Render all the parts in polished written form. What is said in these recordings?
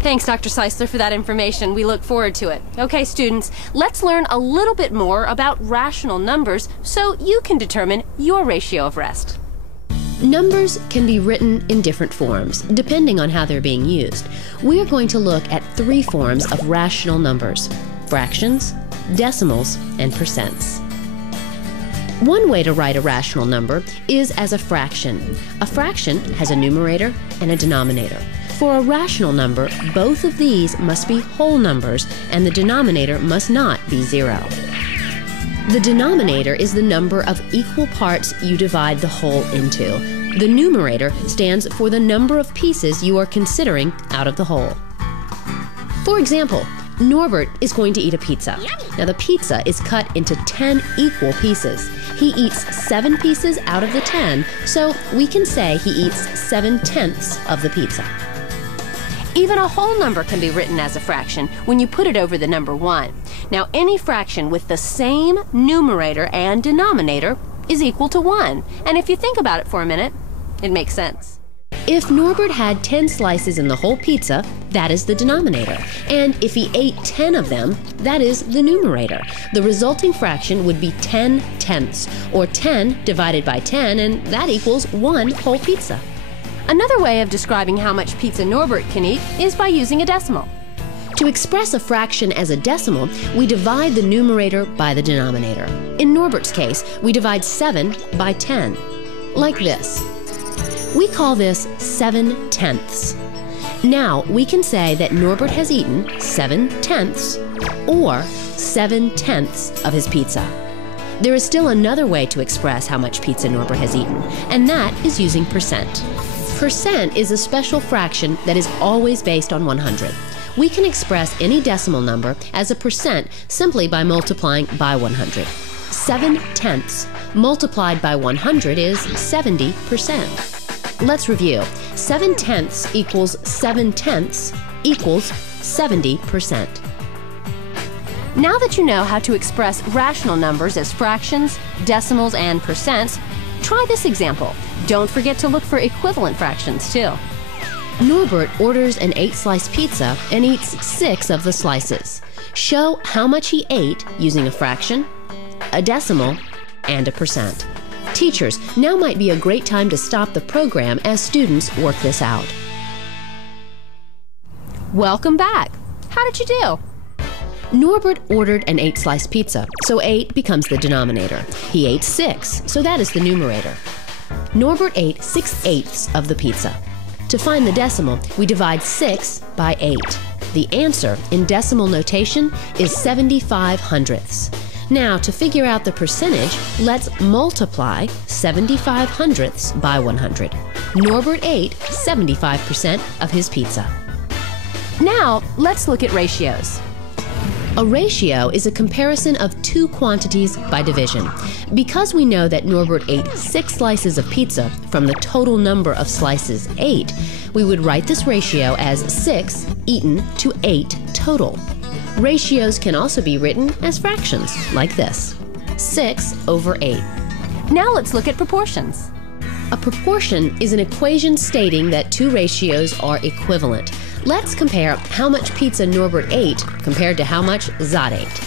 Thanks, Dr. Seisler, for that information. We look forward to it. Okay, students, let's learn a little bit more about rational numbers so you can determine your ratio of rest. Numbers can be written in different forms, depending on how they're being used. We are going to look at 3 forms of rational numbers: fractions, decimals, and percents. One way to write a rational number is as a fraction. A fraction has a numerator and a denominator. For a rational number, both of these must be whole numbers, and the denominator must not be 0. The denominator is the number of equal parts you divide the whole into. The numerator stands for the number of pieces you are considering out of the whole. For example, Norbert is going to eat a pizza. Now the pizza is cut into 10 equal pieces. He eats 7 pieces out of the 10, so we can say he eats 7/10 of the pizza. Even a whole number can be written as a fraction when you put it over the number 1. Now, any fraction with the same numerator and denominator is equal to 1. And if you think about it for a minute, it makes sense. If Norbert had 10 slices in the whole pizza, that is the denominator. And if he ate 10 of them, that is the numerator. The resulting fraction would be 10/10, or 10 divided by 10, and that equals 1 whole pizza. Another way of describing how much pizza Norbert can eat is by using a decimal. To express a fraction as a decimal, we divide the numerator by the denominator. In Norbert's case, we divide 7 by 10, like this. We call this 7/10. Now, we can say that Norbert has eaten 7/10 or 7/10 of his pizza. There is still another way to express how much pizza Norbert has eaten, and that is using percent. Percent is a special fraction that is always based on 100. We can express any decimal number as a percent simply by multiplying by 100. 7/10 multiplied by 100 is 70%. Let's review. 7/10 equals 7/10 equals 70%. Now that you know how to express rational numbers as fractions, decimals, and percents, try this example. Don't forget to look for equivalent fractions, too. Norbert orders an 8-slice pizza and eats 6 of the slices. Show how much he ate using a fraction, a decimal, and a percent. Teachers, now might be a great time to stop the program as students work this out. Welcome back. How did you do? Norbert ordered an 8-slice pizza, so 8 becomes the denominator. He ate 6, so that is the numerator. Norbert ate 6/8 of the pizza. To find the decimal, we divide 6 by 8. The answer in decimal notation is 75/100. Now, to figure out the percentage, let's multiply 75/100 by 100. Norbert ate 75% of his pizza. Now, let's look at ratios. A ratio is a comparison of 2 quantities by division. Because we know that Norbert ate 6 slices of pizza from the total number of slices 8, we would write this ratio as 6 eaten to 8 total. Ratios can also be written as fractions, like this: 6/8. Now let's look at proportions. A proportion is an equation stating that 2 ratios are equivalent. Let's compare how much pizza Norbert ate compared to how much Zot ate.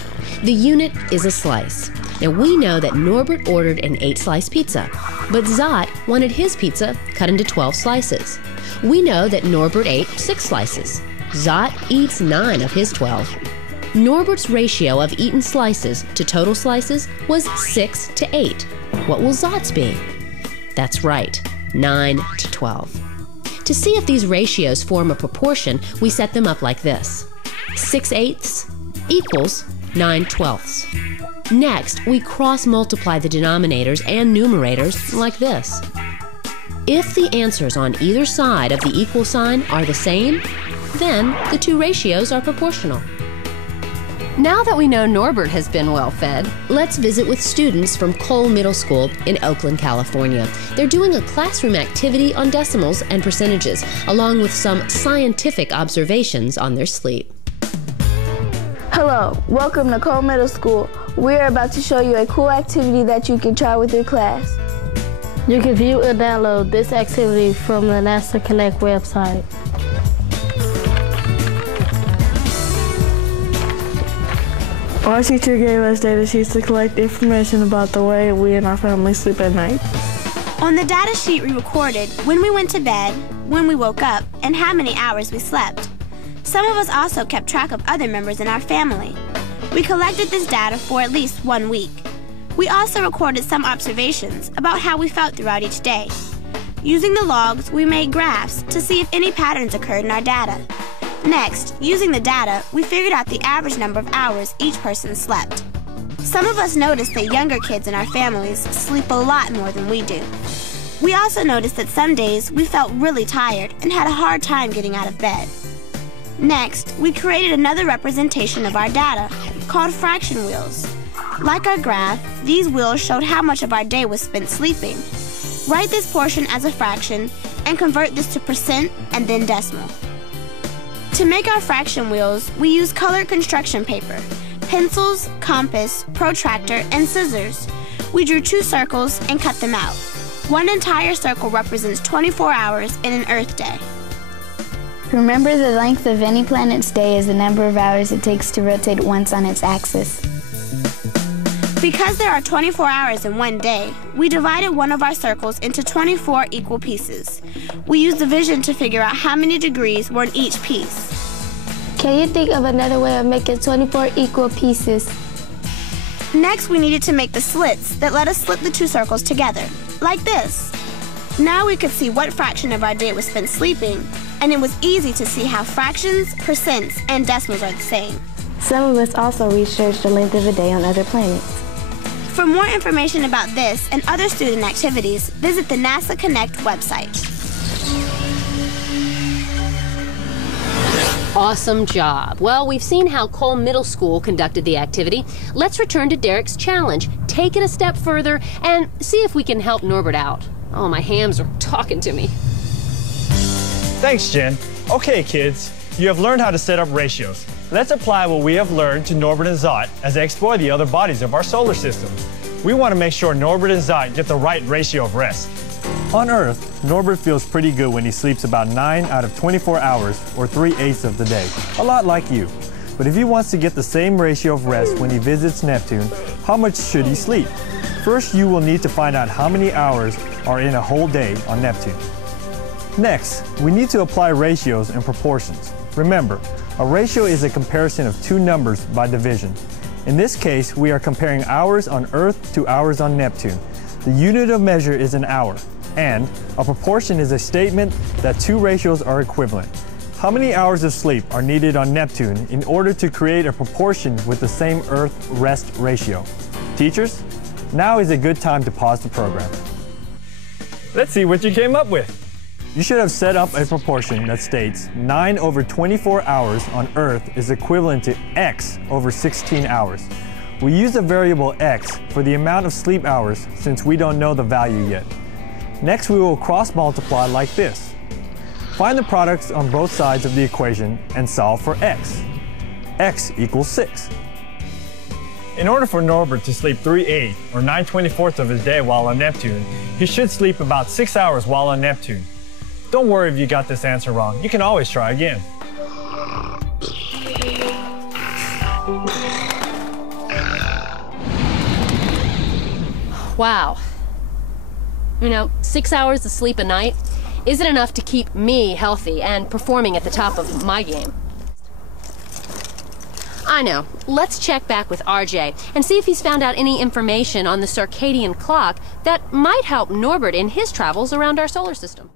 The unit is a slice. Now we know that Norbert ordered an 8-slice pizza, but Zot wanted his pizza cut into 12 slices. We know that Norbert ate 6 slices. Zot eats 9 of his 12. Norbert's ratio of eaten slices to total slices was 6/8. What will Zot's be? That's right, 9/12. To see if these ratios form a proportion, we set them up like this. 6/8 equals 9/12. Next, we cross-multiply the denominators and numerators like this. If the answers on either side of the equal sign are the same, then the 2 ratios are proportional. Now that we know Norbert has been well fed, let's visit with students from Cole Middle School in Oakland, California. They're doing a classroom activity on decimals and percentages, along with some scientific observations on their sleep. Hello, welcome to Cole Middle School. We are about to show you a cool activity that you can try with your class. You can view and download this activity from the NASA Connect website. Our teacher gave us data sheets to collect information about the way we and our family sleep at night. On the data sheet, we recorded when we went to bed, when we woke up, and how many hours we slept. Some of us also kept track of other members in our family. We collected this data for at least 1 week. We also recorded some observations about how we felt throughout each day. Using the logs, we made graphs to see if any patterns occurred in our data. Next, using the data, we figured out the average number of hours each person slept. Some of us noticed that younger kids in our families sleep a lot more than we do. We also noticed that some days we felt really tired and had a hard time getting out of bed. Next, we created another representation of our data, called fraction wheels. Like our graph, these wheels showed how much of our day was spent sleeping. Write this portion as a fraction and convert this to percent and then decimal. To make our fraction wheels, we used colored construction paper, pencils, compass, protractor, and scissors. We drew 2 circles and cut them out. One entire circle represents 24 hours in an Earth day. Remember, the length of any planet's day is the number of hours it takes to rotate once on its axis. Because there are 24 hours in one day, we divided one of our circles into 24 equal pieces. We used division to figure out how many degrees were in each piece. Can you think of another way of making 24 equal pieces? Next, we needed to make the slits that let us slip the 2 circles together, like this. Now we could see what fraction of our day was spent sleeping, and it was easy to see how fractions, percents, and decimals are the same. Some of us also researched the length of a day on other planets. For more information about this and other student activities, visit the NASA Connect website. Awesome job. Well, we've seen how Cole Middle School conducted the activity. Let's return to Derek's challenge. Take it a step further and see if we can help Norbert out. Oh, my hams are talking to me. Thanks, Jen. Okay, kids, you have learned how to set up ratios. Let's apply what we have learned to Norbert and Zot as they explore the other bodies of our solar system. We want to make sure Norbert and Zot get the right ratio of rest. On Earth, Norbert feels pretty good when he sleeps about 9 out of 24 hours, or 3/8 of the day, a lot like you. But if he wants to get the same ratio of rest when he visits Neptune, how much should he sleep? First, you will need to find out how many hours are in a whole day on Neptune. Next, we need to apply ratios and proportions. Remember, a ratio is a comparison of 2 numbers by division. In this case, we are comparing hours on Earth to hours on Neptune. The unit of measure is an hour, and a proportion is a statement that 2 ratios are equivalent. How many hours of sleep are needed on Neptune in order to create a proportion with the same Earth rest ratio? Teachers, now is a good time to pause the program. Let's see what you came up with. You should have set up a proportion that states 9 over 24 hours on Earth is equivalent to X over 16 hours. We use the variable X for the amount of sleep hours since we don't know the value yet. Next, we will cross multiply like this. Find the products on both sides of the equation and solve for X. X equals 6. In order for Norbert to sleep 3/8 or 9/24 of his day while on Neptune, he should sleep about 6 hours while on Neptune. Don't worry if you got this answer wrong. You can always try again. Wow. 6 hours of sleep a night isn't enough to keep me healthy and performing at the top of my game. I know. Let's check back with RJ and see if he's found out any information on the circadian clock that might help Norbert in his travels around our solar system.